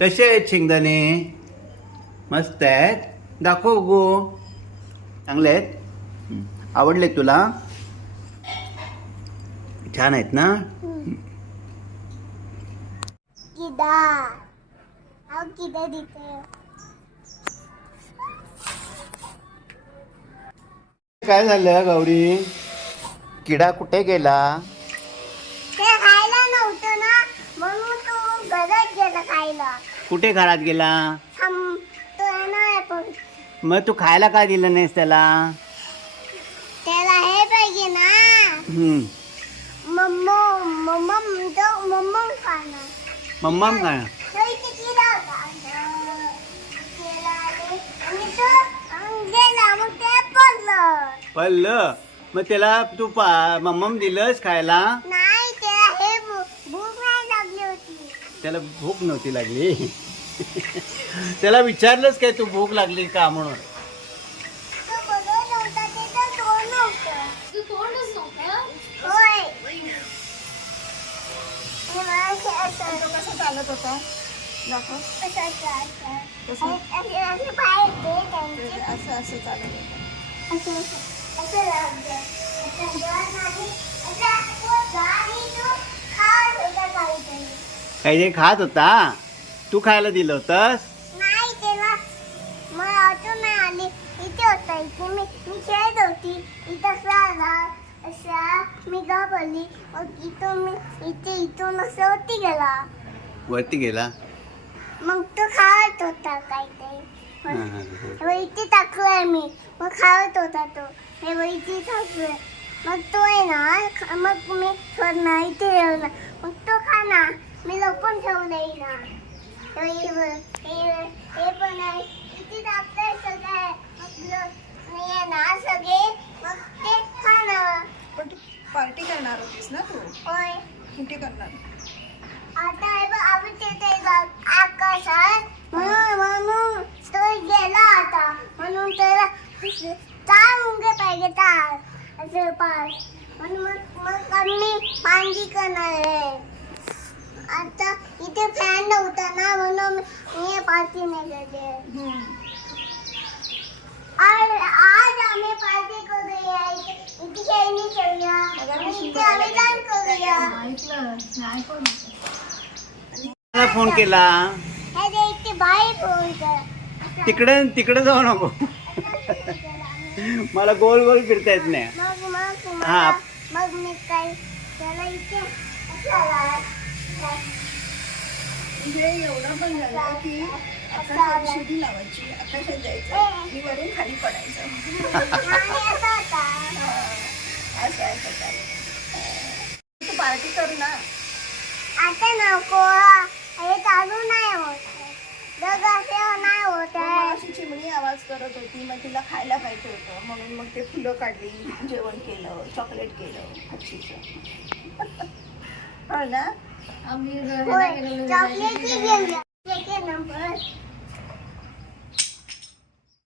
कसे आहेत शेंगदाणे? मस्त आहेत. दाखव गो. चांगले आहेत. आवडले तुला? छान आहेत ना? काय झालं गौरी? किडा कुठे गेला ते खायला नव्हतं ना म्हणून तू घरात गेला कुठे घरात गेला? थांब तो नाही पण मग तू खायला काय दिलं नाहीस त्याला? त्याला हे पाहिजे ना. मम्मो मम्मा तो मम्मा खाणार. मम्मा काय तो इथे किडा होता केला आणि आणि तो अं, गेला मग ते पडलं. पडलं. मग त्याला तू पा मम्मम दिलंस खायला नाही त्याला हे भू- भूक नाही लागली होती त्याला भूक नव्हती लागली त्याला विचारलंच काय तू भूक लागली का म्हणून असं असं होता ते तर तोंड नव्हतं असं असं मला असं- काही खात होता? तू खायला दिलं होतंस? नाही मला नाही आली. इथे होता इथे. मी मी खेळत होती. इथं असा मी घाबरली. मग इथून मी इथे इथून असं गेला. वरती गेला? मग तो खात होता काहीतरी. हा, हा, हा. मग इथे टाकलोय मी. मग खात होता तो. हे बघ इथे टाकलोय. मग तो आहे ना ख- मग मी सोडणार इथे मग तो खाणार मी लपून ठेवलंय ना. हे पण आहे. इथे टाकलंय सगळं. मग आहे ना सगळे मग ते खाणार. पण तू पार्टी करणार होतीस ना तू? होय. कुठे करणार? आता हे बघ आम्ही तिथे गा- आकाशात. म्हणून म्हणून तो गेला आता. म्हणून त्याला चार मुंगे पाहिजे चार. असं पाच म्हणून मग मग आम्ही पांडी करणार आहे आता इथे फॅन नव्हता ना म्हणून मी पार्टी नाही केली आज आज आम्ही पार्टी करूया. इथे खेळणी खेळूया इथे आम्ही डान्स करूया. मला फोन केला. हे इथे बाहेर फोन कर तिकडे तिकडे जाऊ नको. मला गोल गोल फिरता येत नाही. मग मग हा. मला मग मी काय त्याला इथे असं आला. इकडे एवढं पण झालं की आकाशात शिडी लावायची आकाशात जायचं आणि वरून खाली पडायचं. असा. असं तू पार्टी कर ना. आता नको. हे चालू नाही होत. अशी चिमणी आवाज करत होती. मग तिला खायला पाहिजे होतं. म्हणून मग ते फुलं काढली जेवण केलं चॉकलेट केलं हच्छीचं हो ना? एक नंबर